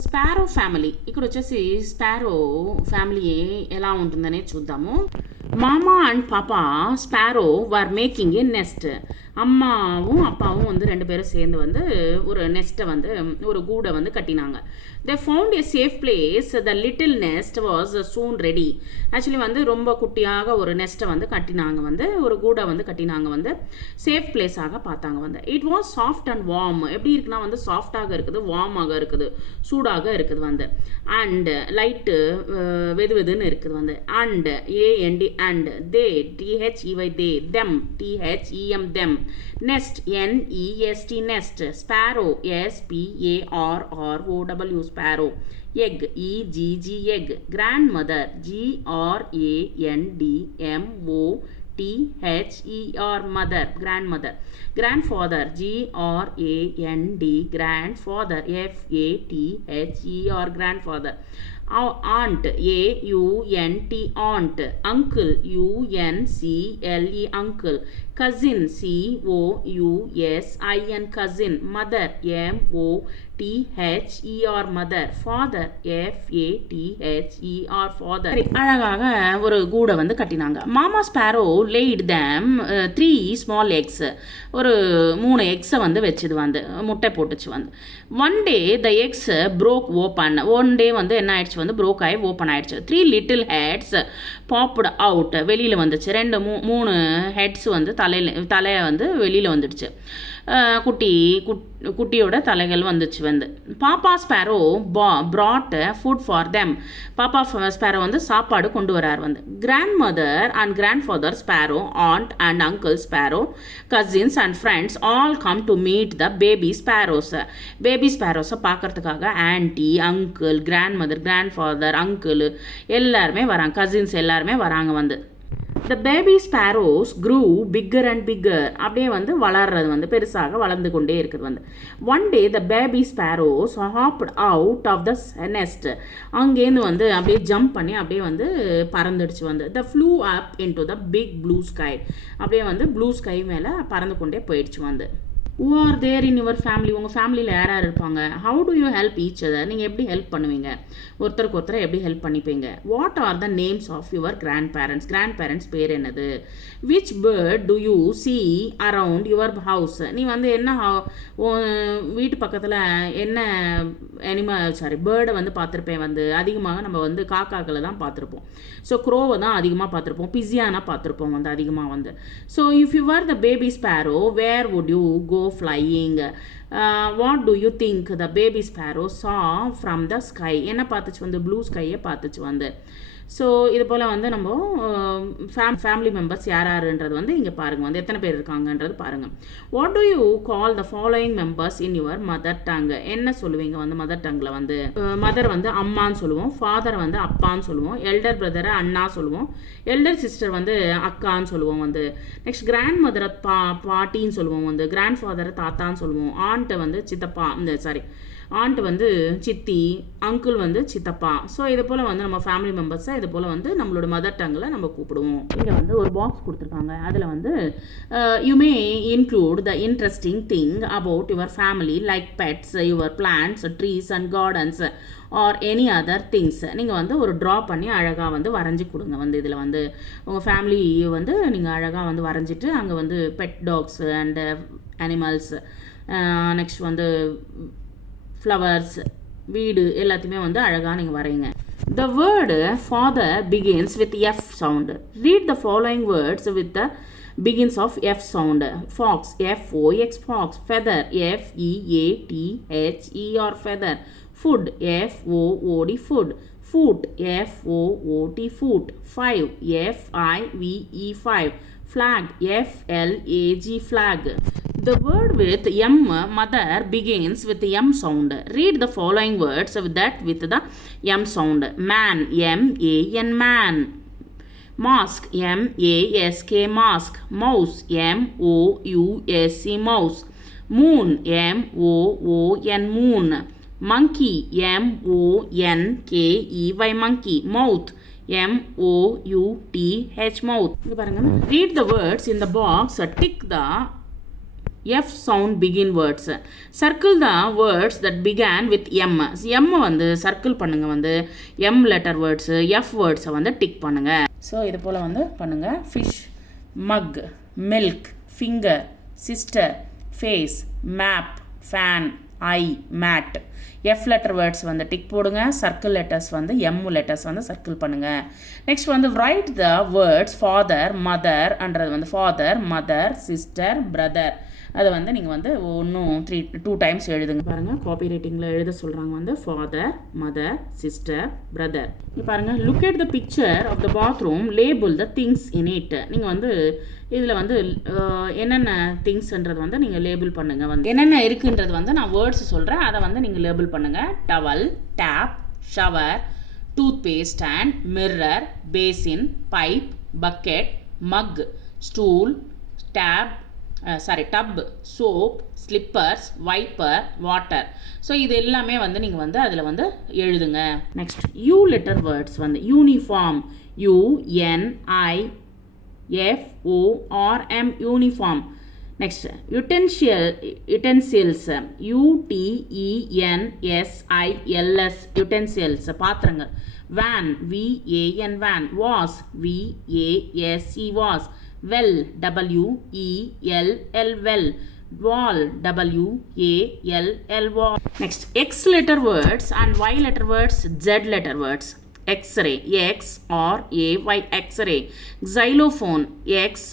Sparrow family ఇక్కడ వచ్చేసి sparrow family ఎలా ఉంటుందనే చూద్దాము. மாமா அண்ட் பாப்பா sparrow were making a nest. அம்மாவும் அப்பாவும் வந்து ரெண்டு பேரும் சேர்ந்து வந்து ஒரு நெஸ்ட்டை வந்து ஒரு கூடை வந்து கட்டினாங்க. They found a safe place. The little nest was soon ready. Actually வந்து ரொம்ப குட்டியாக ஒரு நெஸ்ட்டை வந்து கட்டினாங்க, வந்து ஒரு கூடை வந்து கட்டினாங்க, வந்து சேஃப் பிளேஸாக பார்த்தாங்க. வந்து it was soft and warm. எப்படி இருக்குன்னா வந்து சாஃப்டாக இருக்குது, வார்மாக இருக்குது, சூடாக இருக்குது வந்து. அண்ட் லைட்டு வெது வெதுன்னு இருக்குது வந்து. And AND and they THEY they them THEM them nest NEST nest sparrow SPARROW sparrow egg EGG egg grandmother GRANDMOTHER mother grandmother grandfather GRAND grandfather FATHER grandfather aunt AUNT aunt uncle UNCLE uncle cousin COUSIN cousin mother MOTHER mother father FATHER father. அழகாக ஒரு கூடை வந்து கட்டினாங்க. மாமா sparrow லேய்ட் them 3 small eggs. ஒரு 3 எக்ஸை வந்து வச்சுது வந்து முட்டை போட்டுச்சு வந்து. One day the eggs broke open. One day வந்து என்ன ஆயிடுச்சு வந்து ப்ரோக் ஆகி ஓப்பன் ஆயிடுச்சு. 3 லிட்டில் ஹெட்ஸ் பாப்டு அவுட். வெளியில் வந்துச்சு. 2-3 ஹெட்ஸ் வந்து தலையை வந்து வெளியில் வந்துடுச்சு. குட்டியோட தலைகள் வந்துச்சு வந்து. Papa sparrow brought food for them. Papa sparrow வந்து சாப்பாடு கொண்டு வரார் வந்து. Grandmother and grandfather sparrow, aunt and uncle sparrow, cousins and friends all come to meet the baby sparrows. Baby ஸ்பாரோஸை பார்க்கறதுக்காக aunty, uncle, grandmother, grandfather, uncle எல்லாருமே வராங்க, cousins எல்லாருமே வராங்க வந்து. The baby sparrows grew bigger and bigger. அப்படியே வந்து வளர்றது வந்து பெருசாக வளர்ந்து கொண்டே இருக்குது வந்து. One day the baby sparrows hopped out of the nest. அங்கேருந்து வந்து அப்படியே ஜம்ப் பண்ணி அப்படியே வந்து பறந்துடுச்சு வந்து. The flew up into the big blue sky. அப்படியே வந்து ப்ளூ ஸ்கை மேலே பறந்து கொண்டே போயிடுச்சு வந்து. Who are there in your family. உங்கள் ஃபேமிலியில் யார் யார் இருப்பாங்க? How do you help each other. நீங்கள் எப்படி ஹெல்ப் பண்ணுவீங்க? ஒருத்தருக்கு ஒருத்தர் எப்படி ஹெல்ப் பண்ணிப்பீங்க? What are the names of your grandparents. Grand parents பேர் என்னது? Which bird do you see around your house. நீ வந்து என்ன வீட்டு பக்கத்தில் என்ன பேர்டை வந்து பார்த்துருப்பேன் வந்து. அதிகமாக நம்ம வந்து காக்காக்களை தான் பார்த்துருப்போம். ஸோ க்ரோவை தான் அதிகமாக பார்த்துருப்போம். பிஸியானா பார்த்துருப்போம் வந்து அதிகமாக வந்து. So if you are the baby sparrow where would you go flying? What do you think the baby sparrow saw from the sky? என்ன பார்த்துச்சு வந்து? ப்ளூ ஸ்கையை பார்த்துச்சு வந்து. ஸோ இது போல் வந்து நம்ம ஃபேமிலி மெம்பர்ஸ் யார் யாருன்றது வந்து இங்கே பாருங்கள் வந்து எத்தனை பேர் இருக்காங்கன்றது பாருங்கள். What to you call the following members in your mother tongue. என்ன சொல்லுவீங்க வந்து மதர் டங்கில் வந்து? மதர் வந்து அம்மான்னு சொல்லுவோம், ஃபாதரை வந்து அப்பான்னு சொல்லுவோம், எல்டர் பிரதரை அண்ணா சொல்லுவோம், எல்டர் சிஸ்டர் வந்து அக்கான்னு சொல்லுவோம் வந்து. நெக்ஸ்ட் கிராண்ட் மதரை பாட்டின்னு சொல்லுவோம் வந்து. கிராண்ட் ஃபாதரை தாத்தான்னு சொல்லுவோம், ஆண்ட்டை வந்து சித்தப்பா, ஆண்ட் வந்து சித்தி, அங்கிள் வந்து சித்தப்பா. ஸோ இது போல் வந்து நம்ம ஃபேமிலி மெம்பர்ஸை இது போல் வந்து நம்மளோட மதர் டங்கில் நம்ம கூப்பிடுவோம். இங்கே வந்து ஒரு பாக்ஸ் கொடுத்துருக்காங்க. அதில் வந்து you may include the interesting thing about your family like pets, your plants, trees and gardens or any other things. நீங்கள் வந்து ஒரு ட்ரா பண்ணி அழகாக வந்து வரைஞ்சி கொடுங்க வந்து. இதில் வந்து உங்கள் ஃபேமிலி வந்து நீங்கள் அழகாக வந்து வரைஞ்சிட்டு அங்கே வந்து pet dogs and animals, next வந்து ஃப்ளவர்ஸ், வீடு எல்லாத்தையுமே வந்து அழகாக நீங்கள் வரைங்க. The word father begins with F sound. Read the following words with the begins of F sound. Fox, FOX fox. Feather, FEATHER feather. Food, FOOD food. Foot, FOOT foot. Five, FIVE five. Flag, FLAG flag. The word with M, mother, begins with the M sound. Read the following words with the M sound. Man, MAN man. Mask, MASK mask. Mouse, MOUSE mouse. Moon, MOON moon. Monkey, MONKEY monkey. Mouth, MOUTH mouth. Read the words in the box. Tick the F sound begin words. Circle the words that began with M. M வந்து circle பண்ணுங்க வந்து M letter words, F words வந்து tick பண்ணுங்க. So இது போல் வந்து பண்ணுங்க. Fish, mug, milk, finger, sister, face, map, fan, eye, mat. F letter words வந்து tick போடுங்க. சர்க்கிள் லெட்டர்ஸ் வந்து M லெட்டர்ஸ் வந்து சர்க்கிள் பண்ணுங்க. நெக்ஸ்ட் வந்து write the words father mother அன்றது வந்து ஃபாதர் மதர் சிஸ்டர் பிரதர். அதை வந்து நீங்கள் வந்து ஒன்றும் 2 டைம்ஸ் எழுதுங்க. பாருங்கள் காப்பி ரைட்டிங்கில் எழுத சொல்கிறாங்க வந்து ஃபாதர் மதர் சிஸ்டர் பிரதர். இப்போ பாருங்கள் look at the picture of the bathroom label the things in it. நீங்கள் வந்து இதில் வந்து என்னென்ன திங்ஸ்ன்றது வந்து நீங்கள் லேபிள் பண்ணுங்கள். வந்து என்னென்ன இருக்குன்றது வந்து நான் வேர்ட்ஸ் சொல்கிறேன், அதை வந்து நீங்கள் லேபிள் பண்ணுங்கள். Towel, tap, shower, toothpaste stand, mirror, basin, pipe, bucket, mug, stool, tub, soap, slippers, wiper, water. So இது எல்லாமே வந்து நீங்கள் வந்து அதில் வந்து எழுதுங்க. நெக்ஸ்ட் யூ லெட்டர் வேர்ட்ஸ் வந்து uniform, UNIFORM uniform. Next utensils, UTENSILS utensils பாத்திரங்கள். Van, VAN van. Vase, VASE vase. well, WELL well. wall, WALL wall. Next X letter words and Y letter words, Z letter words. X-ray, XRAY X-ray. Xylophone, XYLOPHONE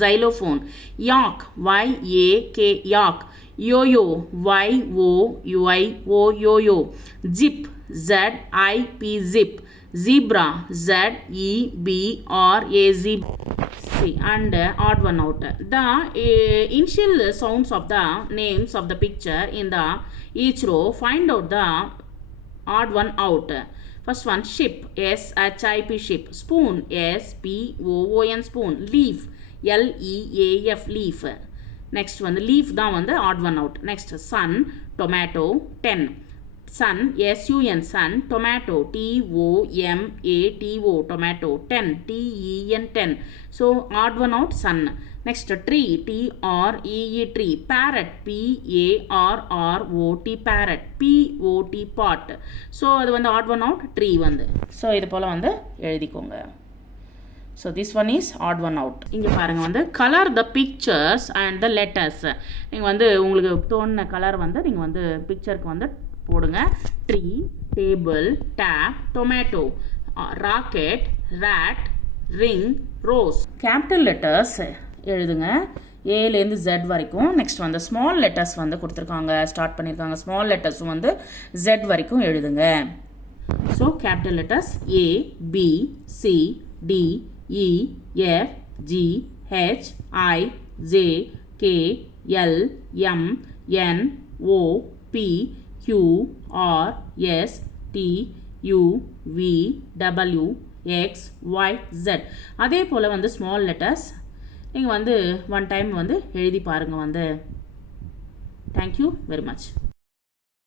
xylophone. Yak, YAK yak. Yo-yo, YOYO yo-yo. Zip, ZIP zip. Zebra, ZEBRA zebra. And odd one out. The initial sounds of the names of the picture in the each row. Find out the odd one out. First one, ship, SHIP ship. Spoon, SPOON spoon. Leaf, LEAF leaf. Next one, the leaf தான் வந்து odd one out. Next, sun, tomato, 10. Sun, SUN sun. Tomato, TOMATO tomato. 10, TEN 10. So odd one out, sun. Next, tree, TREE tree. Parrot, PARROT parrot. POT pot. So அது வந்து odd one out, tree வந்து. So இது போல வந்து எழுதிக்கோங்க. So this one is odd one out. இங்கே பாருங்கள் வந்து color the pictures and the letters. நீங்கள் வந்து உங்களுக்கு தோணுன கலர் வந்து நீங்கள் வந்து பிக்சருக்கு வந்து போடுங்க. Tree, table, tap, tomato, rocket, rat, ring, rose. Capital letters எழுதுங்க ஏலேருந்து Z வரைக்கும். நெக்ஸ்ட் வந்து ஸ்மால் லெட்டர்ஸ் வந்து கொடுத்துருக்காங்க, ஸ்டார்ட் பண்ணியிருக்காங்க. ஸ்மால் லெட்டர்ஸும் வந்து Z வரைக்கும் எழுதுங்க. So capital letters A, B, C, D, E, F, G, H, I, J, K, L, M, N, O, P, Q, R, S, T, U, V, W, X, Y, Z. அதே போல் வந்து small letters நீங்கள் வந்து 1 time வந்து எழுதி பாருங்கள் வந்து. Thank you very much.